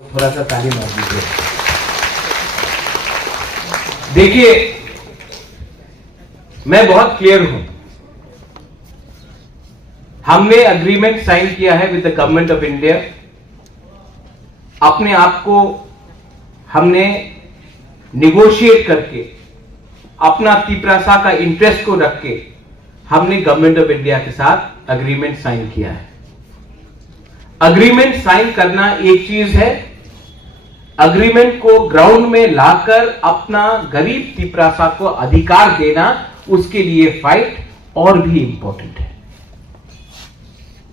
थोड़ा सा ताली मार दीजिए। देखिए, मैं बहुत क्लियर हूं। हमने अग्रीमेंट साइन किया है with the government of India. अपने आप को हमने निगोशिएट करके, अपना तिपरासा का इंटरेस्ट को रख के हमने गवर्नमेंट ऑफ इंडिया के साथ अग्रीमेंट साइन किया है। अग्रीमेंट साइन करना एक चीज है, अग्रीमेंट को ग्राउंड में लाकर अपना गरीब तिपरासा को अधिकार देना, उसके लिए फाइट और भी इंपॉर्टेंट है।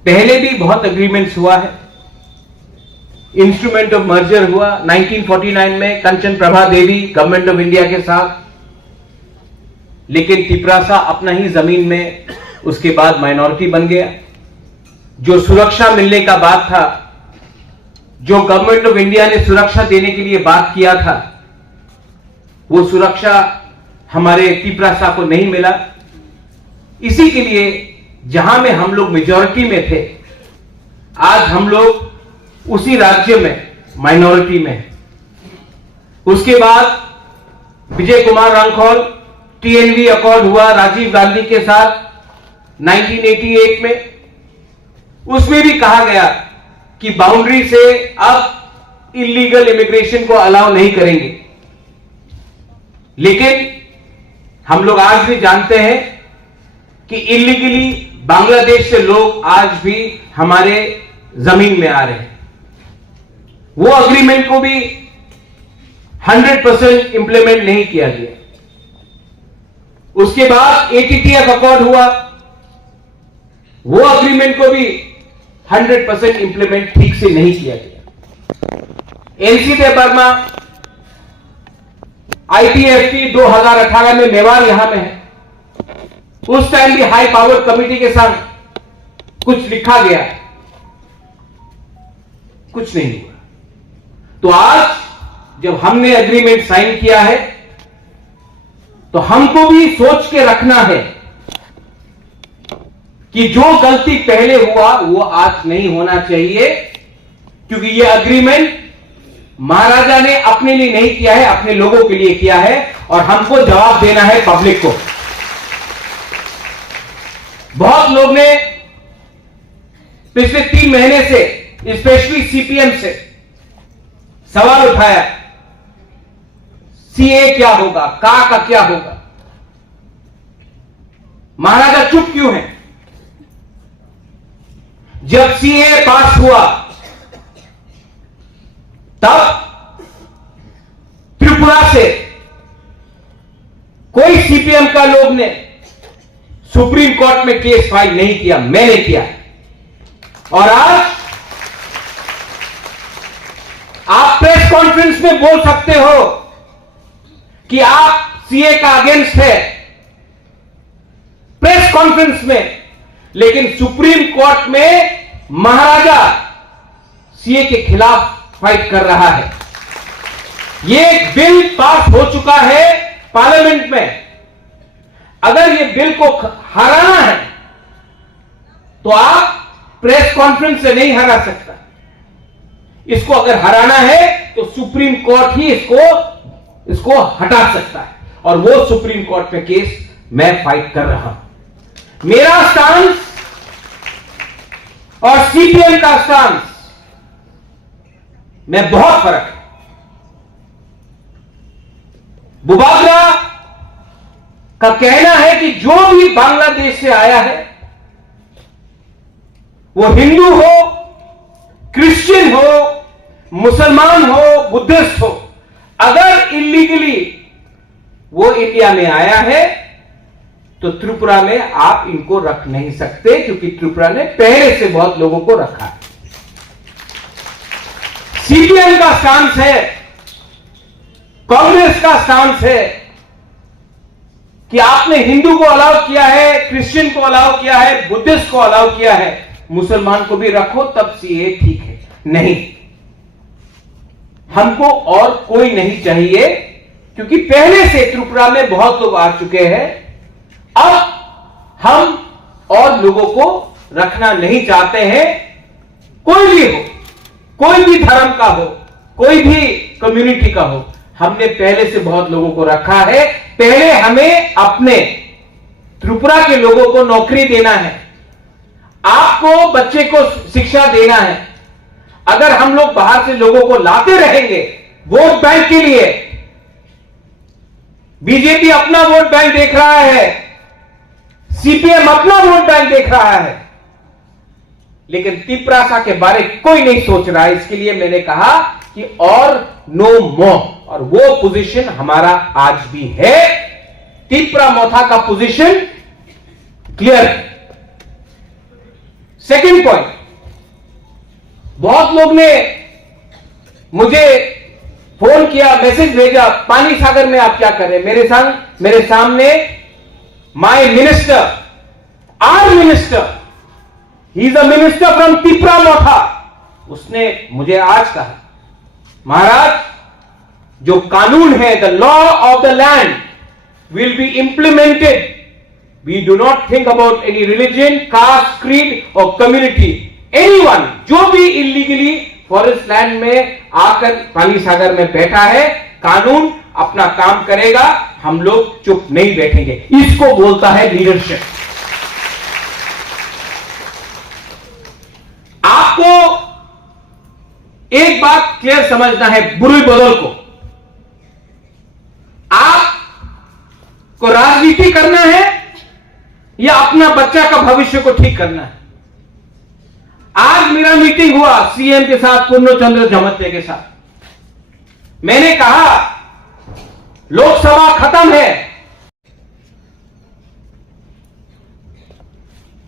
पहले भी बहुत अग्रीमेंट्स हुआ है। इंस्ट्रूमेंट ऑफ मर्जर हुआ 1949 में कंचन प्रभा देवी गवर्नमेंट ऑफ इंडिया के साथ, लेकिन तिपरासा अपना ही जमीन में उसके बाद माइनॉरिटी बन गया। जो सुरक्षा मिलने का बात था, जो गवर्नमेंट ऑफ इंडिया ने सुरक्षा देने के लिए बात किया था, वो सुरक्षा हमारे तिपरासा को नहीं मिला। इसी के लिए जहां में हम लोग मेजॉरिटी में थे, आज हम लोग उसी राज्य में माइनॉरिटी में। उसके बाद विजय कुमार रांखौल टीएनवी अकॉर्ड हुआ राजीव गांधी के साथ 1988 में। उसमें भी कहा गया कि बाउंड्री से अब इलीगल इमिग्रेशन को अलाउ नहीं करेंगे, लेकिन हम लोग आज भी जानते हैं कि इलीगली बांग्लादेश से लोग आज भी हमारे जमीन में आ रहे हैं। वो अग्रीमेंट को भी 100% इंप्लीमेंट नहीं किया गया। उसके बाद एटीटीएफ अकॉर्ड हुआ, वो अग्रीमेंट को भी 100% इंप्लीमेंट ठीक से नहीं किया गया। एनसीए बर्मा आईटीएफटी 2018 में मेवाड़ यहां में है। उस टाइम भी हाई पावर कमेटी के साथ कुछ लिखा गया, कुछ नहीं हुआ। तो आज जब हमने एग्रीमेंट साइन किया है, तो हमको भी सोच के रखना है कि जो गलती पहले हुआ वो आज नहीं होना चाहिए, क्योंकि ये अग्रीमेंट महाराजा ने अपने लिए नहीं किया है, अपने लोगों के लिए किया है, और हमको जवाब देना है पब्लिक को। बहुत लोग ने पिछले 3 महीने से, स्पेशली सीपीएम से सवाल उठाया, सीए क्या होगा, का क्या होगा। महाराजा चुप क्यों है? जब सीए पास हुआ तब त्रिपुरा से कोई सीपीएम का लोग ने सुप्रीम कोर्ट में केस फाइल नहीं किया, मैंने किया। और आज आप प्रेस कॉन्फ्रेंस में बोल सकते हो कि आप सीए का अगेंस्ट है, प्रेस कॉन्फ्रेंस में, लेकिन सुप्रीम कोर्ट में महाराजा सीए के खिलाफ फाइट कर रहा है। यह बिल पास हो चुका है पार्लियामेंट में। अगर ये बिल को हराना है तो आप प्रेस कॉन्फ्रेंस से नहीं हरा सकता। इसको अगर हराना है तो सुप्रीम कोर्ट ही इसको हटा सकता है, और वो सुप्रीम कोर्ट में केस मैं फाइट कर रहा हूं। मेरा स्टांस और सीपीएम का स्टांस में बहुत फर्क है। बुबागरा का कहना है कि जो भी बांग्लादेश से आया है, वो हिंदू हो, क्रिश्चियन हो, मुसलमान हो, बुद्धिस्ट हो, अगर इलीगली वो इंडिया में आया है तो त्रिपुरा में आप इनको रख नहीं सकते, क्योंकि त्रिपुरा ने पहले से बहुत लोगों को रखा है। सीपीएम का स्टांस है, कांग्रेस का स्टांस है कि आपने हिंदू को अलाउ किया है, क्रिश्चियन को अलाउ किया है, बुद्धिस्ट को अलाउ किया है, मुसलमान को भी रखो तब सीए ठीक है। नहीं, हमको और कोई नहीं चाहिए, क्योंकि पहले से त्रिपुरा में बहुत लोग आ चुके हैं। अब हम और लोगों को रखना नहीं चाहते हैं, कोई भी हो, कोई भी धर्म का हो, कोई भी कम्युनिटी का हो, हमने पहले से बहुत लोगों को रखा है। पहले हमें अपने त्रिपुरा के लोगों को नौकरी देना है, आपको बच्चे को शिक्षा देना है। अगर हम लोग बाहर से लोगों को लाते रहेंगे वोट बैंक के लिए, बीजेपी अपना वोट बैंक देख रहा है, सीपीएम अपना वोट बैंक देख रहा है, लेकिन तिपरासा के बारे कोई नहीं सोच रहा है। इसके लिए मैंने कहा कि और नो मोर, और वो पोजीशन हमारा आज भी है। तिपरा मोथा का पोजीशन क्लियर है। सेकंड पॉइंट, बहुत लोग ने मुझे फोन किया, मैसेज भेजा, पानी सागर में आप क्या कर रहे हैं। मेरे सामने my minister, our minister, he is a minister from Tipra Motha, उसने मुझे आज कहा, महाराज जो कानून है, the law of the land will be implemented. We do not think about any religion, caste, creed और कम्युनिटी। एनीवन जो भी इलीगली फॉरेस्ट लैंड में आकर पानी सागर में बैठा है, कानून अपना काम करेगा, हम लोग चुप नहीं बैठेंगे। इसको बोलता है लीडरशिप। आपको एक बात क्लियर समझना है, बुरी बदल को। आपको राजनीति करना है या अपना बच्चा का भविष्य को ठीक करना है। आज मेरा मीटिंग हुआ सीएम के साथ, पूर्ण चंद्र झमत्ते के साथ। मैंने कहा लोकसभा खत्म है,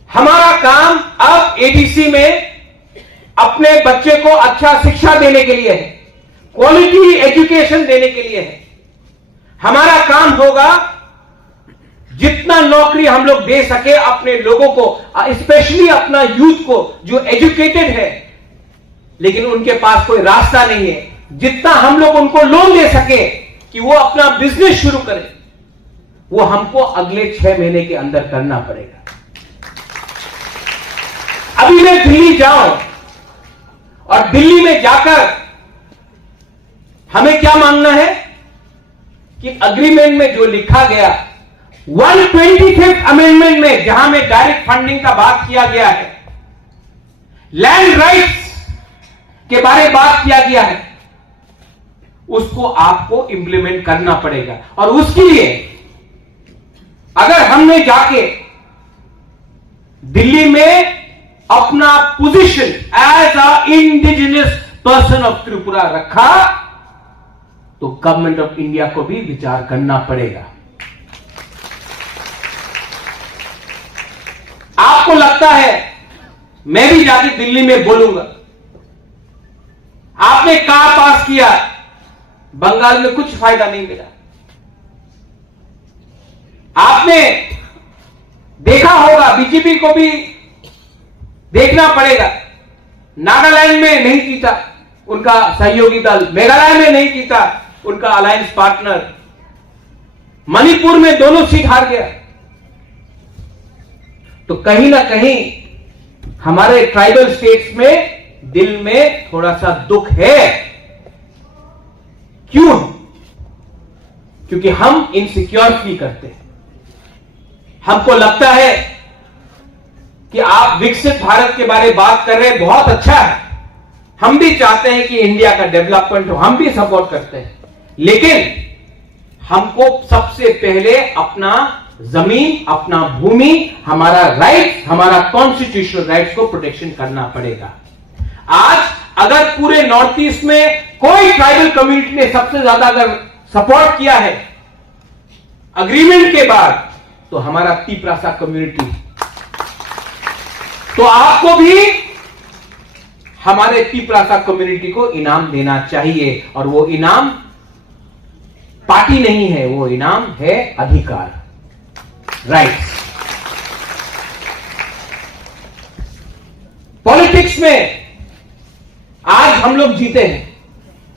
हमारा काम अब एडीसी में अपने बच्चे को अच्छा शिक्षा देने के लिए है, क्वालिटी एजुकेशन देने के लिए है। हमारा काम होगा जितना नौकरी हम लोग दे सके अपने लोगों को, स्पेशली अपना यूथ को जो एजुकेटेड है लेकिन उनके पास कोई रास्ता नहीं है, जितना हम लोग उनको लोन दे सके कि वो अपना बिजनेस शुरू करें, वो हमको अगले 6 महीने के अंदर करना पड़ेगा। अभी मैं दिल्ली जाऊं और दिल्ली में जाकर हमें क्या मांगना है कि अग्रीमेंट में जो लिखा गया 125th अमेंडमेंट में, जहां में डायरेक्ट फंडिंग का बात किया गया है, लैंड राइट्स के बारे में बात किया गया है, उसको आपको इंप्लीमेंट करना पड़ेगा। और उसके लिए अगर हमने जाके दिल्ली में अपना position as a indigenous person of Tripura रखा तो गवर्नमेंट ऑफ इंडिया को भी विचार करना पड़ेगा। आपको लगता है मैं भी जाके दिल्ली में बोलूंगा, आपने कहा पास किया, बंगाल में कुछ फायदा नहीं मिला। आपने देखा होगा, बीजेपी को भी देखना पड़ेगा, नागालैंड में नहीं जीता उनका सहयोगी दल, मेघालय में नहीं जीता उनका अलायंस पार्टनर, मणिपुर में दोनों सीट हार गया। तो कहीं ना कहीं हमारे ट्राइबल स्टेट्स में दिल में थोड़ा सा दुख है। क्यों? क्योंकि हम इनसिक्योर फील करते हैं। हमको लगता है कि आप विकसित भारत के बारे में बात कर रहे हैं, बहुत अच्छा है, हम भी चाहते हैं कि इंडिया का डेवलपमेंट हो, हम भी सपोर्ट करते हैं, लेकिन हमको सबसे पहले अपना जमीन, अपना भूमि, हमारा राइट, हमारा कॉन्स्टिट्यूशनल राइट्स को प्रोटेक्शन करना पड़ेगा। आज अगर पूरे नॉर्थ ईस्ट में कोई ट्राइबल कम्युनिटी ने सबसे ज्यादा अगर सपोर्ट किया है अग्रीमेंट के बाद, तो हमारा तिपरासा कम्युनिटी। तो आपको भी हमारे तिपरासा कम्युनिटी को इनाम देना चाहिए, और वो इनाम पार्टी नहीं है, वो इनाम है अधिकार, राइट्स। पॉलिटिक्स में आज हम लोग जीते हैं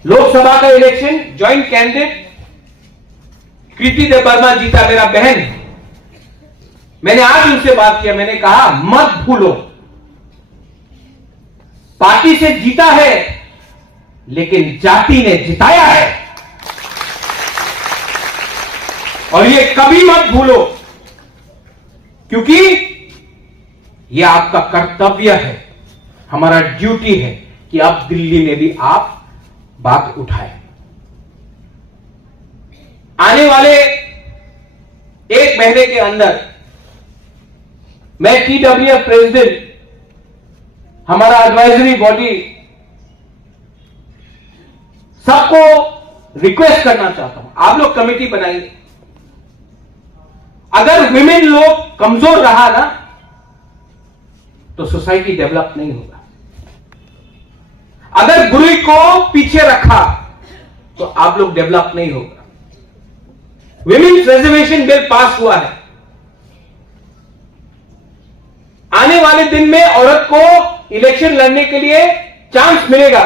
लोकसभा का इलेक्शन, ज्वाइंट कैंडिडेट कृति देव वर्मा जीता, मेरा बहन। मैंने आज उनसे बात किया, मैंने कहा मत भूलो, पार्टी से जीता है लेकिन जाति ने जिताया है। और ये कभी मत भूलो, क्योंकि यह आपका कर्तव्य है, हमारा ड्यूटी है कि अब दिल्ली में भी आप बात उठाएं। आने वाले 1 महीने के अंदर मैं TWF प्रेसिडेंट, हमारा एडवाइजरी बॉडी, सबको रिक्वेस्ट करना चाहता हूं, आप लोग कमेटी बनाइए। अगर विमेन लोग कमजोर रहा ना तो सोसाइटी डेवलप नहीं होगा। अगर गुरु को पीछे रखा तो आप लोग डेवलप नहीं होगा। विमेन्स रिजर्वेशन बिल पास हुआ है। आने वाले दिन में औरत को इलेक्शन लड़ने के लिए चांस मिलेगा,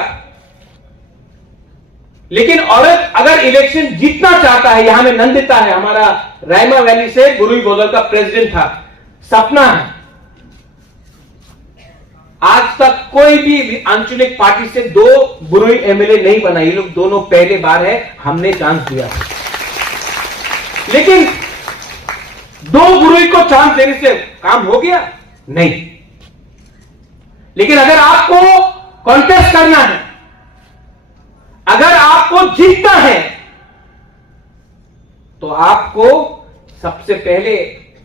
लेकिन औरत अगर इलेक्शन जीतना चाहता है, यहां में नंदिता है, हमारा रायमा वैली से गुरु गोदल का प्रेसिडेंट था, सपना है। आज तक कोई भी आंचलिक पार्टी से 2 गुरु एमएलए नहीं बना, ये लोग दोनों पहले बार है, हमने चांस दिया। लेकिन 2 गुरु को चांस देने से काम हो गया? नहीं। लेकिन अगर आपको कॉन्टेस्ट करना है, अगर आपको जीतना है, तो आपको सबसे पहले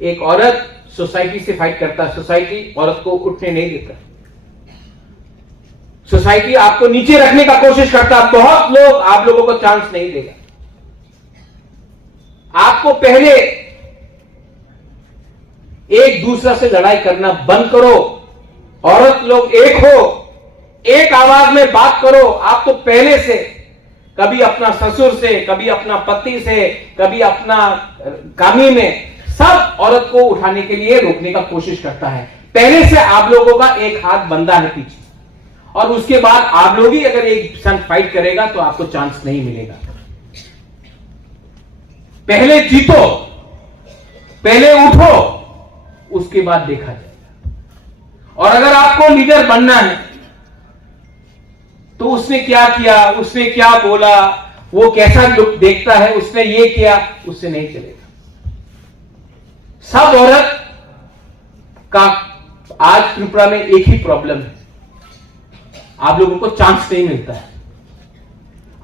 एक औरत सोसाइटी से फाइट करता है। सोसाइटी औरत को उठने नहीं देता, सोसाइटी आपको नीचे रखने का कोशिश करता है। बहुत लोग आप लोगों को चांस नहीं देगा। आपको पहले एक दूसरे से लड़ाई करना बंद करो। औरत लोग एक हो, एक आवाज में बात करो। आप तो पहले से कभी अपना ससुर से, कभी अपना पति से, कभी अपना कामी में, सब औरत को उठाने के लिए रोकने का कोशिश करता है। पहले से आप लोगों का एक हाथ बंधा है पीछे, और उसके बाद आप लोग ही अगर एक संग फाइट करेगा तो आपको चांस नहीं मिलेगा। पहले जीतो, पहले उठो, उसके बाद देखा जाएगा। और अगर आपको लीडर बनना है तो उसने क्या किया, उसने क्या बोला, वो कैसा लुक देखता है, उसने ये किया, उससे नहीं चलेगा। सब औरत का आज त्रिपुरा में एक ही प्रॉब्लम है, आप लोगों को चांस नहीं मिलता है,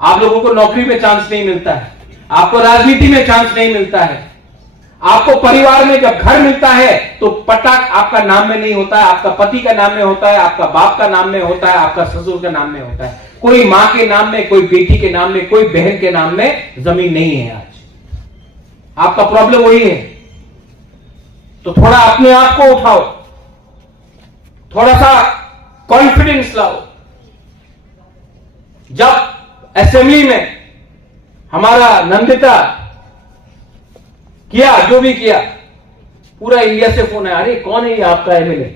आप लोगों को नौकरी में चांस नहीं मिलता है, आपको राजनीति में चांस नहीं मिलता है, आपको परिवार में जब घर मिलता है तो पटाक आपका नाम में नहीं होता है, आपका पति का नाम में होता है, आपका बाप का नाम में होता है, आपका ससुर का नाम में होता है। कोई मां के नाम में, कोई बेटी के नाम में, कोई बहन के नाम में जमीन नहीं है। आज आपका प्रॉब्लम वही है। तो थोड़ा अपने आप को उठाओ, थोड़ा सा कॉन्फिडेंस लाओ। जब असेंबली में हमारा नंदिता किया जो भी किया, पूरा इंडिया से फोन आया, अरे कौन है ये आपका एमएलए।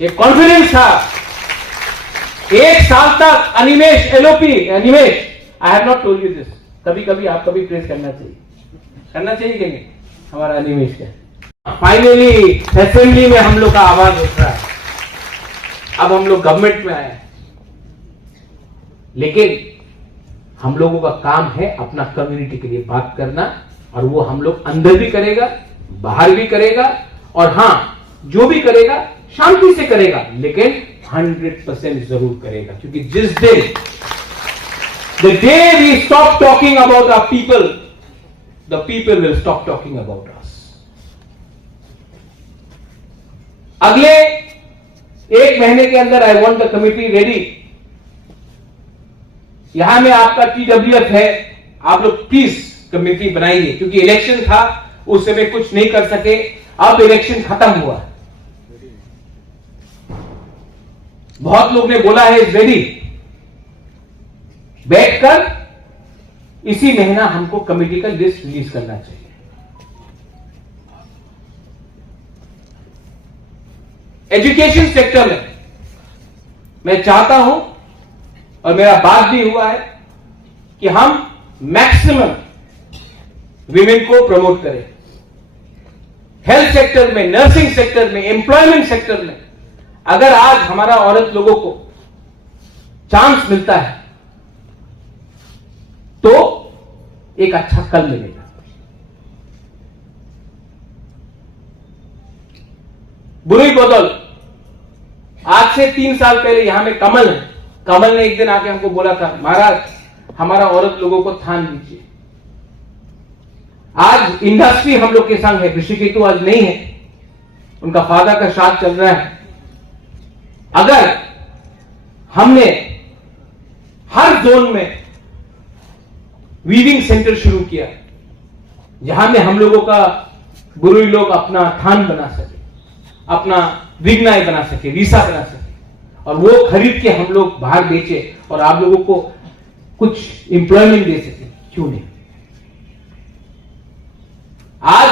ये कॉन्फिडेंस था। 1 साल तक Animesh LOP, Animesh, I have not told you this, कभी कभी आपका भी प्रेस करना चाहिए कि नहीं, हमारा अनिमेश का। फाइनली असेंबली में हम लोग का आवाज उठ रहा है। अब हम लोग गवर्नमेंट में आए, लेकिन हम लोगों का काम है अपना कम्युनिटी के लिए बात करना, और वो हम लोग अंदर भी करेगा, बाहर भी करेगा, और हां जो भी करेगा शांति से करेगा, लेकिन 100% जरूर करेगा। क्योंकि जिस दिन the day we stop talking about our people, the people will stop talking about us. अगले 1 महीने के अंदर I want the committee ready. यहां में आपका TWF है, आप लोग प्लीज कमेटी बनाइए, क्योंकि इलेक्शन था उस समय कुछ नहीं कर सके, अब इलेक्शन खत्म हुआ। बहुत लोग ने बोला है इज रेडी। बैठकर इसी महीना हमको कमेटी का लिस्ट रिलीज करना चाहिए। एजुकेशन सेक्टर में मैं चाहता हूं, और मेरा बात भी हुआ है, कि हम मैक्सिमम विमेन को प्रमोट करें। हेल्थ सेक्टर में, नर्सिंग सेक्टर में, एम्प्लॉयमेंट सेक्टर में अगर आज हमारा औरत लोगों को चांस मिलता है तो एक अच्छा कल मिलेगा। बुरी बदल, आज से 3 साल पहले यहां में कमल है, कमल ने एक दिन आके हमको बोला था, महाराज हमारा औरत लोगों को थान दीजिए। आज इंडस्ट्री हम लोग के संग है, ऋषिकेतु आज नहीं है, उनका फादर का श्राद्ध चल रहा है। अगर हमने हर जोन में वीविंग सेंटर शुरू किया जहां में हम लोगों का बुरुई लोग अपना थान बना सके, अपना विग्नाय बना सके, रीसा बना सके, और वो खरीद के हम लोग बाहर बेचे और आप लोगों को कुछ एम्प्लॉयमेंट दे सके, क्यों नहीं? आज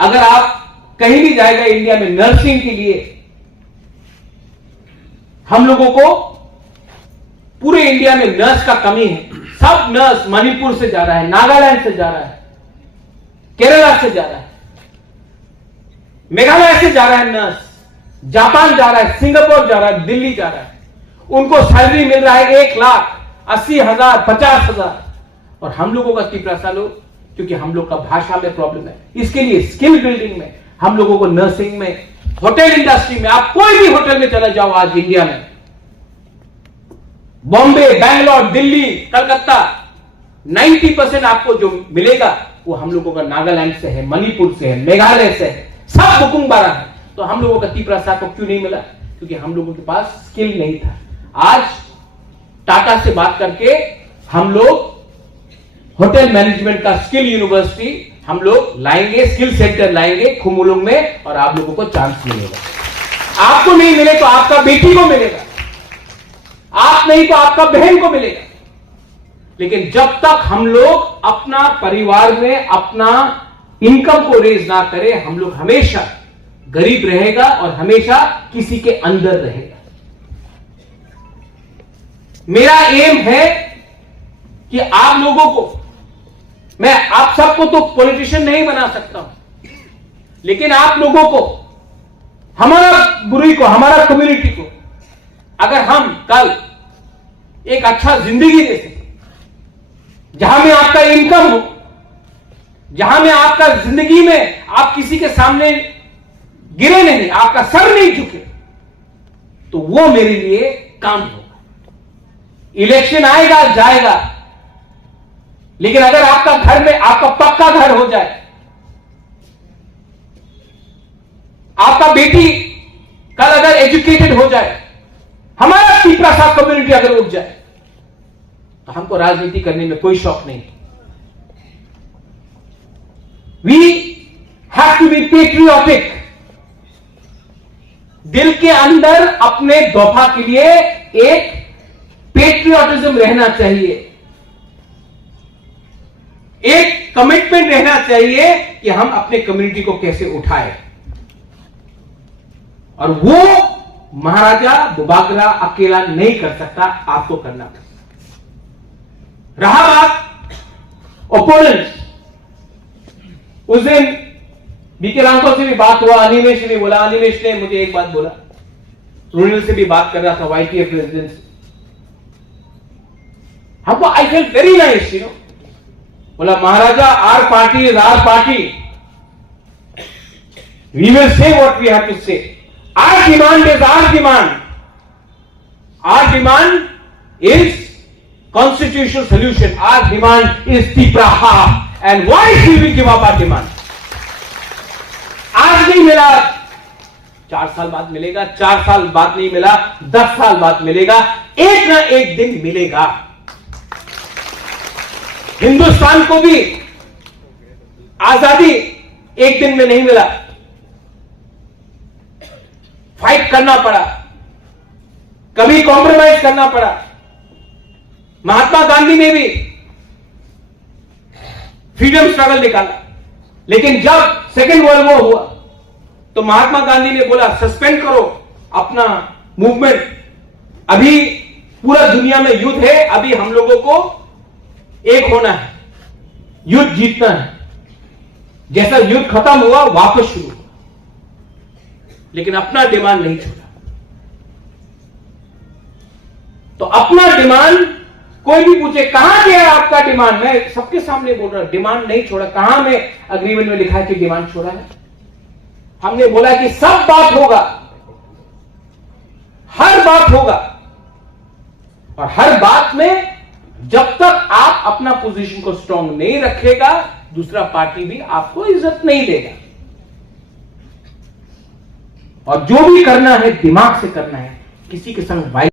अगर आप कहीं भी जाएगा इंडिया में नर्सिंग के लिए, हम लोगों को पूरे इंडिया में नर्स का कमी है। सब नर्स मणिपुर से जा रहा है, नागालैंड से जा रहा है, केरला से जा रहा है, मेघालय से जा रहा है नर्स, जापान जा रहा है, सिंगापुर जा रहा है, दिल्ली जा रहा है। उनको सैलरी मिल रहा है 1,80,000, 50,000, और हम लोगों का तीसरा साल हो, क्योंकि हम लोग का भाषा में प्रॉब्लम है। इसके लिए स्किल बिल्डिंग में हम लोगों को, नर्सिंग में, होटल इंडस्ट्री में, आप कोई भी होटल में चला जाओ आज इंडिया में, बॉम्बे, बैंगलोर, दिल्ली, कलकत्ता, 90% आपको जो मिलेगा वो हम लोगों का नागालैंड से है, मणिपुर से है, मेघालय से है, सब बुकिंग 12 है। तो हम लोगों का तीसरा साथ को क्यों नहीं मिला? क्योंकि हम लोगों के पास स्किल नहीं था। आज टाटा से बात करके हम लोग होटल मैनेजमेंट का स्किल यूनिवर्सिटी हम लोग लाएंगे, स्किल सेंटर लाएंगे खुमुलुंग में, और आप लोगों को चांस मिलेगा। आपको नहीं मिले तो आपका बेटी को मिलेगा, आप नहीं तो आपका बहन को मिलेगा। लेकिन जब तक हम लोग अपना परिवार में अपना इनकम को रेज ना करें, हम लोग हमेशा गरीब रहेगा और हमेशा किसी के अंदर रहेगा। मेरा एम है कि आप लोगों को, मैं आप सबको तो पॉलिटिशियन नहीं बना सकता हूं, लेकिन आप लोगों को, हमारा बुरुई को, हमारा कम्युनिटी को, अगर हम कल एक अच्छा जिंदगी दे सके, जहां में आपका इनकम हो, जहां में आपका जिंदगी में आप किसी के सामने गिरे नहीं, आपका सर नहीं झुके, तो वो मेरे लिए काम होगा। इलेक्शन आएगा जाएगा, लेकिन अगर आपका घर में आपका पक्का घर हो जाए, आपका बेटी कल अगर एजुकेटेड हो जाए, हमारा तीसरा साथ कम्युनिटी अगर उठ जाए, तो हमको राजनीति करने में कोई शौक नहीं। We have to be patriotic. दिल के अंदर अपने दोफा के लिए एक पेट्रियोटिज्म रहना चाहिए, एक कमिटमेंट रहना चाहिए कि हम अपने कम्युनिटी को कैसे उठाए, और वो महाराजा बुबागरा अकेला नहीं कर सकता, आपको करना पड़ेगा। रहा बात ओपोनेंट्स, उस दिन बीके रांको से भी बात हुआ, अनिमेश से भी बोला, अनिमेश ने मुझे एक बात बोला, रुनिल से भी बात कर रहा था, वाईटीएफ रेजिडेंट से, हमको I feel very nice, you know, बोला Maharaja our party is our party, we will say what we have to say, our demand is our demand, our demand is constitutional solution, our demand is Tipra half, and why should we give up our demand? आज नहीं मिला, 4 साल बाद मिलेगा, 4 साल बाद नहीं मिला, 10 साल बाद मिलेगा, एक ना एक दिन मिलेगा। हिंदुस्तान को भी आजादी एक दिन में नहीं मिला, फाइट करना पड़ा, कभी कॉम्प्रोमाइज करना पड़ा। महात्मा गांधी ने भी फ्रीडम स्ट्रगल निकाला, लेकिन जब सेकेंड वर्ल्ड वॉर हुआ तो महात्मा गांधी ने बोला सस्पेंड करो अपना मूवमेंट, अभी पूरा दुनिया में युद्ध है, अभी हम लोगों को एक होना है, युद्ध जीतना है। जैसा युद्ध खत्म हुआ वापस शुरू हुआ, लेकिन अपना डिमांड नहीं छोड़ा। तो अपना डिमांड, कोई भी पूछे कहां गया आपका डिमांड, मैं सबके सामने बोल रहा हूं डिमांड नहीं छोड़ा। कहां में अग्रीमेंट में लिखा है कि डिमांड छोड़ा है? हमने बोला कि सब बात होगा, हर बात होगा, और हर बात में जब तक आप अपना पोजीशन को स्ट्रांग नहीं रखेगा, दूसरा पार्टी भी आपको इज्जत नहीं देगा। और जो भी करना है दिमाग से करना है, किसी के संग वाइट।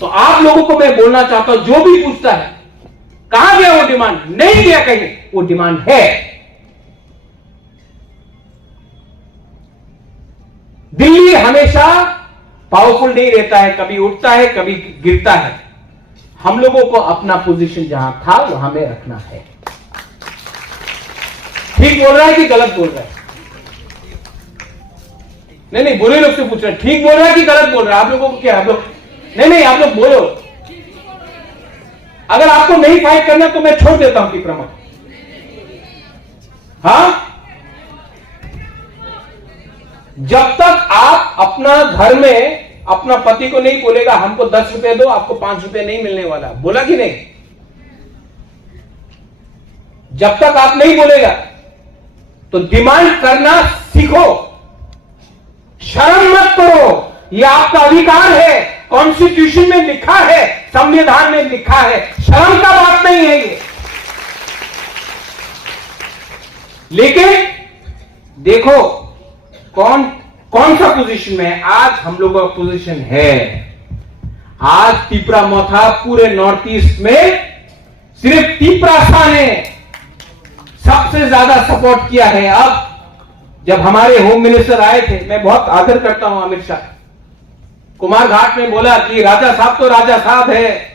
तो आप लोगों को मैं बोलना चाहता हूं, जो भी पूछता है कहां गया वो डिमांड, नहीं गया कहीं, वो डिमांड है। दिल्ली हमेशा पावरफुल नहीं रहता है, कभी उठता है कभी गिरता है। हम लोगों को अपना पोजीशन जहां था वहां में रखना है। ठीक बोल रहा है कि गलत बोल रहा है? नहीं, बुरे लोग से पूछ रहे हैं, ठीक बोल रहा है कि गलत बोल रहा है? आप लोगों को क्या, आप लोग नहीं, आप लोग बोलो। अगर आपको नहीं फाइट करना तो मैं छोड़ देता हूं टिपरा मत। हाँ, जब तक आप अपना घर में अपना पति को नहीं बोलेगा हमको 10 रुपए दो, आपको 5 रुपए नहीं मिलने वाला, बोला कि नहीं? जब तक आप नहीं बोलेगा तो डिमांड करना सीखो, शर्म मत करो, यह आपका अधिकार है, कॉन्स्टिट्यूशन में लिखा है, संविधान में लिखा है, शर्म का बात नहीं है ये। लेकिन देखो कौन सा पोजीशन में है आज हम लोगों का पोजीशन है। आज तिपरा मोथा पूरे नॉर्थ ईस्ट में सिर्फ तिपरासा ने सबसे ज्यादा सपोर्ट किया है। अब जब हमारे होम मिनिस्टर आए थे, मैं बहुत आदर करता हूं अमित शाह, कुमार घाट में बोला कि राजा साहब तो राजा साहब है,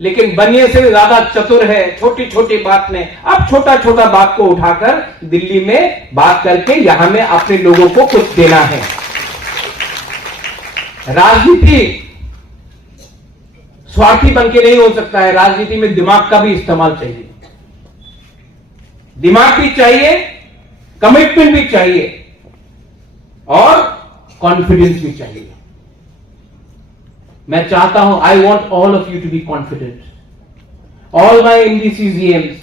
लेकिन बनिए से ज्यादा चतुर है, छोटी छोटी बात में। अब छोटा छोटा बात को उठाकर दिल्ली में बात करके यहां में अपने लोगों को कुछ देना है। राजनीति स्वार्थी बनके नहीं हो सकता है, राजनीति में दिमाग का भी इस्तेमाल चाहिए, दिमाग भी चाहिए, कमिटमेंट भी चाहिए और कॉन्फिडेंस भी चाहिए। मैं चाहता हूं, I want all of you to be confident, all my MDCGMs.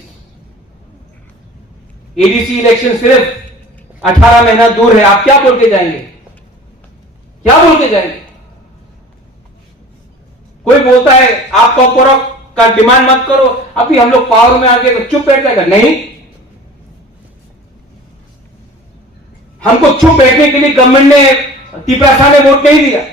ADC election सिर्फ 18 महीना दूर है, आप क्या बोल के जाएंगे, क्या बोल के जाएंगे? कोई बोलता है आप कॉर्पोरेट का डिमांड मत करो, अभी हम लोग पावर में आके तो चुप बैठ जाएगा। नहीं, हमको चुप बैठने के लिए गवर्नमेंट ने तिपरासा में वोट नहीं दिया।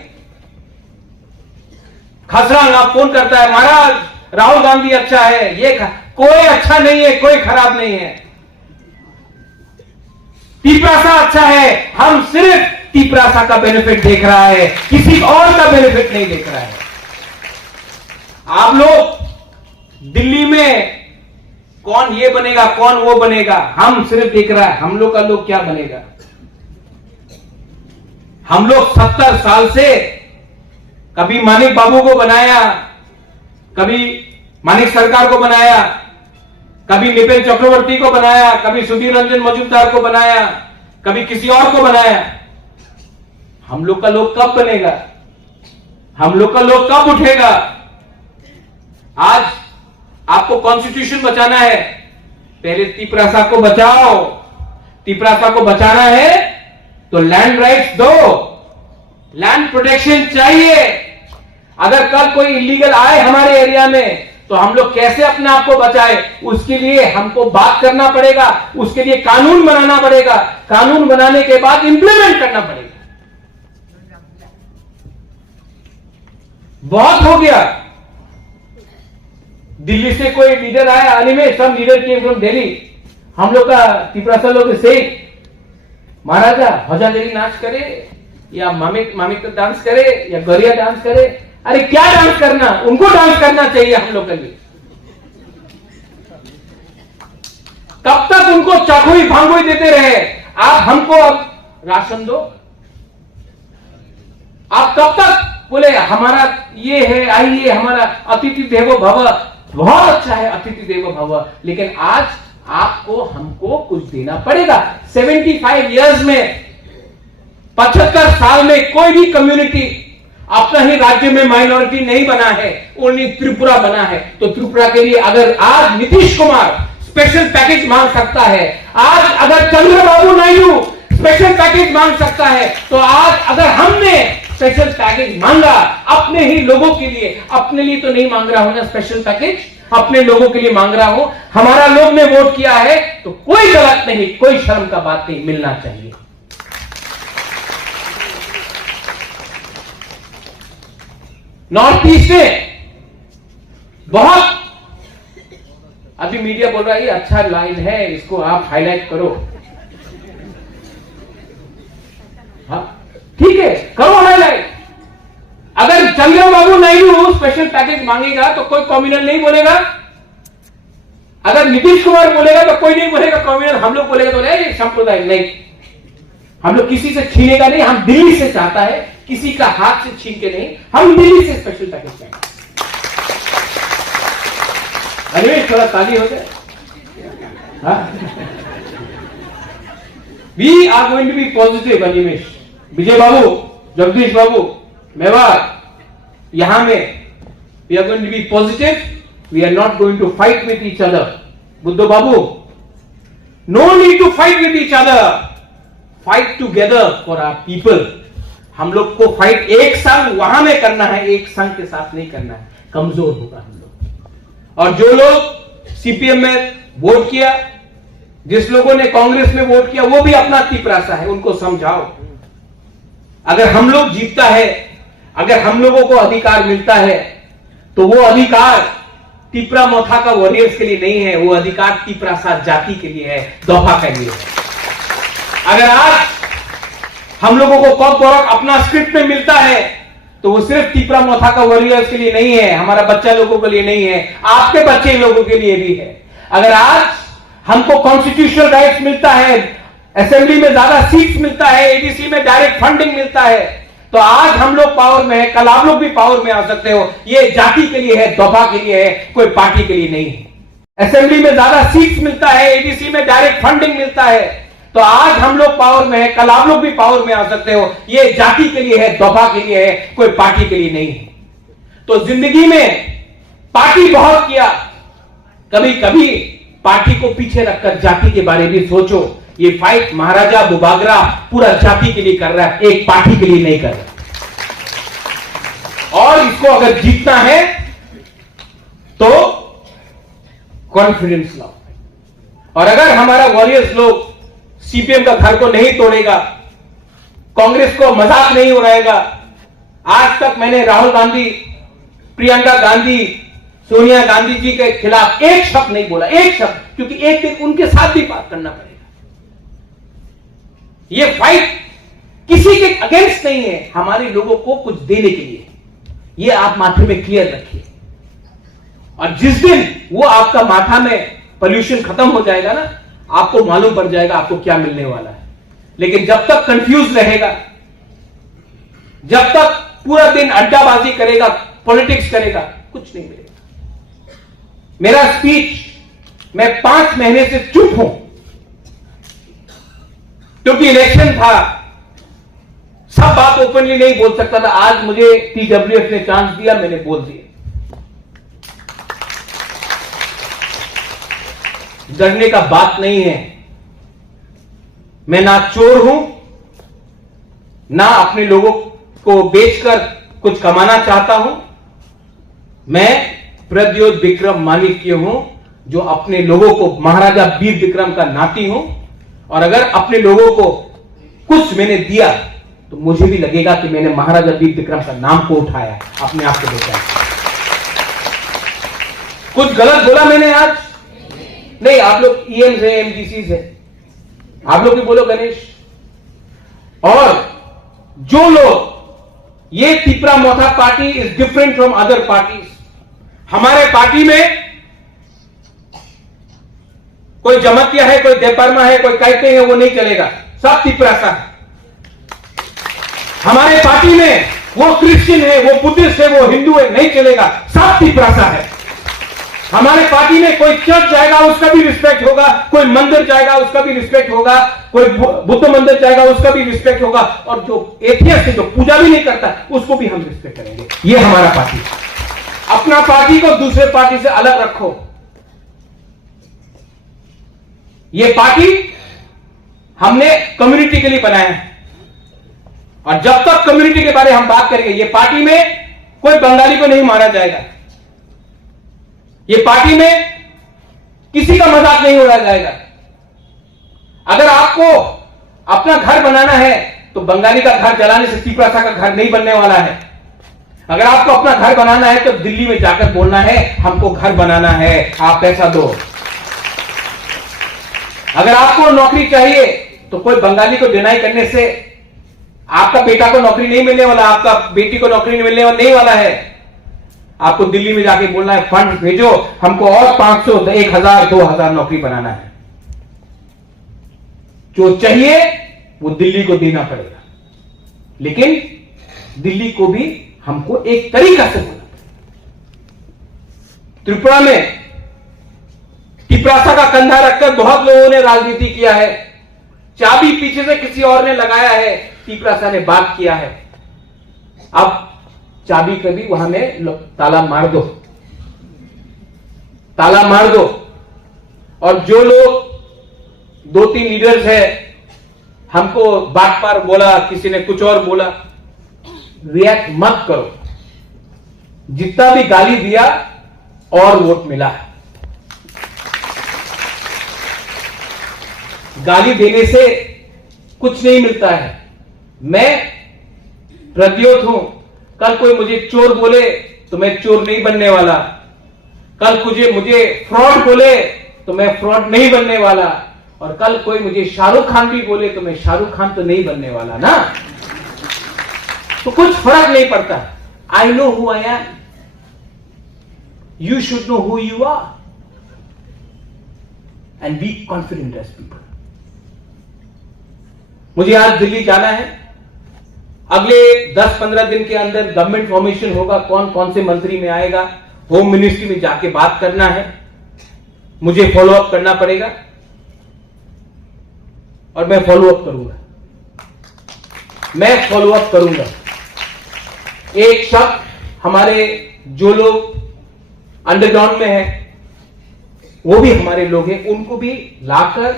खसरांग आप फोन करता है, महाराज राहुल गांधी अच्छा है, ये कोई अच्छा नहीं है, कोई खराब नहीं है, तिपरासा अच्छा है। हम सिर्फ तिपरासा का बेनिफिट देख रहा है, किसी और का बेनिफिट नहीं देख रहा है। आप लोग दिल्ली में कौन ये बनेगा कौन वो बनेगा, हम सिर्फ देख रहा है हम लोग का लोग क्या बनेगा। हम लोग 70 साल से कभी मानिक बाबू को बनाया, कभी मानिक सरकार को बनाया, कभी निपेन चक्रवर्ती को बनाया, कभी सुधीर रंजन मजूमदार को बनाया, कभी किसी और को बनाया। हम लोग का लोग कब बनेगा, हम लोग का लोग कब उठेगा? आज आपको कॉन्स्टिट्यूशन बचाना है, पहले तिपरासा को बचाओ। तिपरासा को बचाना है तो लैंड राइट्स दो, लैंड प्रोटेक्शन चाहिए। अगर कल कोई इलीगल आए हमारे एरिया में तो हम लोग कैसे अपने आप को बचाए, उसके लिए हमको बात करना पड़ेगा, उसके लिए कानून बनाना पड़ेगा, कानून बनाने के बाद इंप्लीमेंट करना पड़ेगा। बहुत हो गया, दिल्ली से कोई लीडर आया, अनिमेश, सब लीडर केम फ्रॉम दिल्ली। हम लोग का तिपरासा लोग से महाराजा हजादेवी नाच करे या मामिक का डांस करे या गरिया डांस करे, अरे क्या डांस करना, उनको डांस करना चाहिए हम लोग के लिए। कब तक उनको चाकोई भांगोई देते रहे? आप हमको अब राशन दो, आप कब तक बोले हमारा ये है, आइए हमारा अतिथि देवो भव, बहुत अच्छा है अतिथि देवो भव, लेकिन आज आपको हमको कुछ देना पड़ेगा। 75 इयर्स में, 75 साल में कोई भी कम्युनिटी अपना ही राज्य में माइनॉरिटी नहीं बना है, ओनली त्रिपुरा बना है। तो त्रिपुरा के लिए अगर आज नीतीश कुमार स्पेशल पैकेज मांग सकता है, आज अगर चंद्रबाबू नायडू स्पेशल पैकेज मांग सकता है, तो आज अगर हमने स्पेशल पैकेज मांगा अपने ही लोगों के लिए, अपने लिए तो नहीं मांग रहा हूं ना स्पेशल पैकेज, अपने लोगों के लिए मांग रहा हूं, हमारा लोग ने वोट किया है, तो कोई गलत नहीं, कोई शर्म का बात नहीं, मिलना चाहिए। नॉर्थ ईस्ट में बहुत, अभी मीडिया बोल रहा है ये अच्छा लाइन है, इसको आप हाईलाइट करो। हाँ ठीक है, करो हाईलाइट। अगर चंद्रबाबू नायडू स्पेशल पैकेज मांगेगा तो कोई कम्युनल नहीं बोलेगा, अगर नीतीश कुमार बोलेगा तो कोई नहीं बोलेगा कम्युनल, हम लोग बोलेगा तो नहीं सांप्रदायिक नहीं, हम लोग किसी से छीनेगा नहीं, हम दिल्ली से चाहता है, किसी का हाथ से छीन के नहीं, हम दिल्ली से स्पेशल पैकेज चाहेंगे। अनिमेश थोड़ा ताली हो जाए। We are going to be positive. Animesh, Vijay babu, Jagdish babu, Mewar, यहां में we are going to be positive, we are not going to fight with each other. Buddho babu, no need to fight with each other, fight together for our people. हम लोग को fight एक संग वहां में करना है, एक संघ के साथ नहीं करना है, कमजोर होगा हम लोग। और जो लोग सीपीएम में वोट किया, जिस लोगों ने कांग्रेस में वोट किया, वो भी अपना तिपरासा है, उनको समझाओ। अगर हम लोग जीतता है, अगर हम लोगों को अधिकार मिलता है, तो वो अधिकार तिपरा मोथा का वॉरियर्स के लिए नहीं है, वो अधिकार तिपरासा जाति के लिए है, दोफा के लिए है। अगर आज हम लोगों को कॉप बोरक अपना स्क्रिप्ट में मिलता है, तो वो सिर्फ तिपरा मोथा का वॉरियर्स के लिए नहीं है, हमारा बच्चा लोगों के लिए नहीं है, आपके बच्चे लोगों के लिए भी है। अगर आज हमको कॉन्स्टिट्यूशनल राइट्स मिलता है, असेंबली में ज्यादा सीट्स मिलता है, एडीसी में डायरेक्ट फंडिंग मिलता है, तो आज हम लोग पावर में है, कल आप लोग भी पावर में आ सकते हो। ये जाति के लिए है, दफा के लिए है, कोई पार्टी के लिए नहीं है। असेंबली में ज्यादा सीट्स मिलता है, एडीसी में डायरेक्ट फंडिंग मिलता है, तो आज हम लोग पावर में है, कल आप लोग भी पावर में आ सकते हो। ये जाति के लिए है, दफा के लिए है, कोई पार्टी के लिए नहीं है। तो जिंदगी में पार्टी बहुत किया, कभी कभी पार्टी को पीछे रखकर जाति के बारे में सोचो। ये फाइट महाराजा बुबागरा पूरा जाति के लिए कर रहा है, एक पार्टी के लिए नहीं कर रहा। और इसको अगर जीतना है तो कॉन्फिडेंस लाओ। और अगर हमारा वॉरियर्स लोग सीपीएम का घर को नहीं तोड़ेगा, कांग्रेस को मजाक नहीं उड़ाएगा। आज तक मैंने राहुल गांधी, प्रियंका गांधी, सोनिया गांधी जी के खिलाफ एक शब्द नहीं बोला, एक शब्द, क्योंकि एक दिन उनके साथ भी बात करना पड़ेगा। ये फाइट किसी के अगेंस्ट नहीं है, हमारे लोगों को कुछ देने के लिए। ये आप माथे में क्लियर रखिए। और जिस दिन वो आपका माथा में पोल्यूशन खत्म हो जाएगा ना, आपको मालूम पड़ जाएगा आपको क्या मिलने वाला है। लेकिन जब तक कंफ्यूज रहेगा, जब तक पूरा दिन अड्डाबाजी करेगा, पॉलिटिक्स करेगा, कुछ नहीं मिलेगा। मेरा स्पीच, मैं 5 महीने से चुप हूं क्योंकि इलेक्शन था, सब बात ओपनली नहीं बोल सकता था। आज मुझे टीडब्ल्यूएफ ने चांस दिया, मैंने बोल दिया। डरने का बात नहीं है। मैं ना चोर हूं, ना अपने लोगों को बेचकर कुछ कमाना चाहता हूं। मैं प्रद्योत विक्रम माणिक्य हूं, जो अपने लोगों को महाराजा वीर विक्रम का नाती हूं। और अगर अपने लोगों को कुछ मैंने दिया तो मुझे भी लगेगा कि मैंने महाराजा वीर विक्रम का नाम को उठाया, अपने आप को बचाया। कुछ गलत बोला मैंने आज? नहीं। आप लोग ईएम से, एमडीसी से, आप लोग भी बोलो गणेश। और जो लोग, ये Tipra Motha party is different from other parties. हमारे पार्टी में कोई जमतिया है, कोई देपरमा है, कोई कहते हैं, वो नहीं चलेगा, सब तिपरासा है। हमारे पार्टी में वो क्रिश्चियन है, वो बुद्धिस्ट है, वो हिंदू है, नहीं चलेगा, सब तिपरासा है। हमारे पार्टी में कोई चर्च जाएगा उसका भी रिस्पेक्ट होगा, कोई मंदिर जाएगा उसका भी रिस्पेक्ट होगा, कोई बुद्ध मंदिर जाएगा उसका भी रिस्पेक्ट होगा, और जो एथियस्ट है, जो पूजा भी नहीं करता, उसको भी हम रिस्पेक्ट करेंगे। ये हमारा पार्टी। अपना पार्टी को दूसरे पार्टी से अलग रखो। ये पार्टी हमने कम्युनिटी के लिए बनाया है, और जब तक कम्युनिटी के बारे में हम बात करेंगे, ये पार्टी में कोई बंगाली को नहीं मारा जाएगा, ये पार्टी में किसी का मजाक नहीं उड़ाया जाएगा। अगर आपको अपना घर बनाना है तो बंगाली का घर जलाने से तिपरासा का घर नहीं बनने वाला है। अगर आपको अपना घर बनाना है तो दिल्ली में जाकर बोलना है हमको घर बनाना है, आप पैसा दो। अगर आपको नौकरी चाहिए तो कोई बंगाली को डिनाई करने से आपका बेटा को नौकरी नहीं मिलने वाला, आपका बेटी को नौकरी नहीं वाला है। आपको दिल्ली में जाके बोलना है फंड भेजो, हमको और 500, 1000, 2000 नौकरी बनाना है। जो चाहिए वो दिल्ली को देना पड़ेगा, लेकिन दिल्ली को भी हमको एक तरीका से बोलना पड़ेगा। त्रिपुरा में तिपरासा का कंधा रखकर बहुत लोगों ने राजनीति किया है। चाबी पीछे से किसी और ने लगाया है, तिपरासा ने बात किया है। अब चाबी कभी वहां में ताला मार दो, ताला मार दो। और जो लोग 2-3 लीडर्स है, हमको बात पर बोला, किसी ने कुछ और बोला, रिएक्ट मत करो। जितना भी गाली दिया और वोट मिला है। गाली देने से कुछ नहीं मिलता है। मैं प्रद्योत हूं, कल कोई मुझे चोर बोले तो मैं चोर नहीं बनने वाला, कल मुझे फ्रॉड बोले तो मैं फ्रॉड नहीं बनने वाला, और कल कोई मुझे शाहरुख खान भी बोले तो मैं शाहरुख खान तो नहीं बनने वाला ना। तो कुछ फर्क नहीं पड़ता। I know who I am, you should know who you are, and be confident as people. मुझे आज दिल्ली जाना है। अगले 10-15 दिन के अंदर गवर्नमेंट फॉर्मेशन होगा, कौन कौन से मंत्री में आएगा, होम मिनिस्ट्री में जाके बात करना है, मुझे फॉलोअप करना पड़ेगा, और मैं फॉलोअप करूंगा। एक शब्द हमारे जो लोग अंडरग्राउंड में हैं, वो भी हमारे लोग हैं, उनको भी लाकर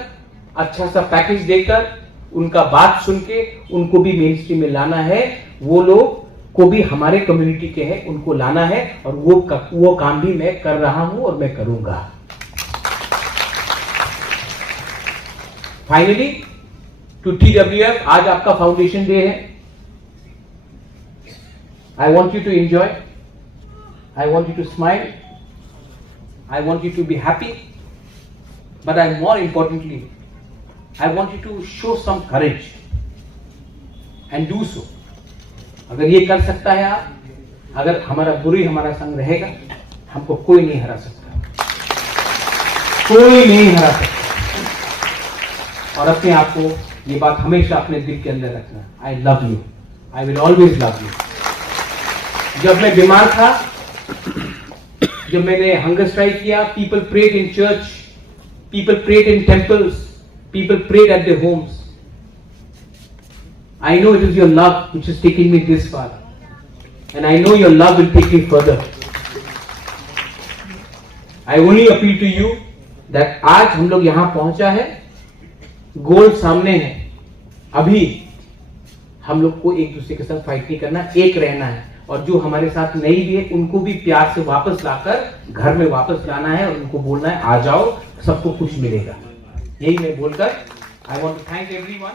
अच्छा सा पैकेज देकर, उनका बात सुन के उनको भी मेन स्ट्रीम में लाना है। वो लोग को भी हमारे कम्युनिटी के हैं, उनको लाना है, और वो काम भी मैं कर रहा हूं और मैं करूंगा। फाइनली टू TWF, आज आपका फाउंडेशन डे है। I want you to enjoy, I want you to smile, I want you to be happy, but I more importantly I want you to show some courage and do so. अगर ये कर सकता है आप, अगर हमारा बुरी हमारा संग रहेगा, हमको कोई नहीं हरा सकता, कोई नहीं हरा सकता। और अपने आप को ये बात हमेशा अपने दिल के अंदर रखना, I love you, I will always love you। जब मैं बीमार था, जब मैंने हंगर स्ट्राइक किया, people prayed in church, people prayed in temples, people prayed at their homes. I know it is your love which has taken me this far, and I know your love will take me further. I only appeal to you that आज हम लोग यहां पहुंचा है, गोल सामने है। अभी हम लोग को एक दूसरे के साथ फाइट नहीं करना, एक रहना है, और जो हमारे साथ नहीं भी है उनको भी प्यार से वापस लाकर घर में वापस लाना है, और उनको बोलना है आ जाओ, सबको कुछ मिलेगा। यही मैं बोलकर I want to thank everyone.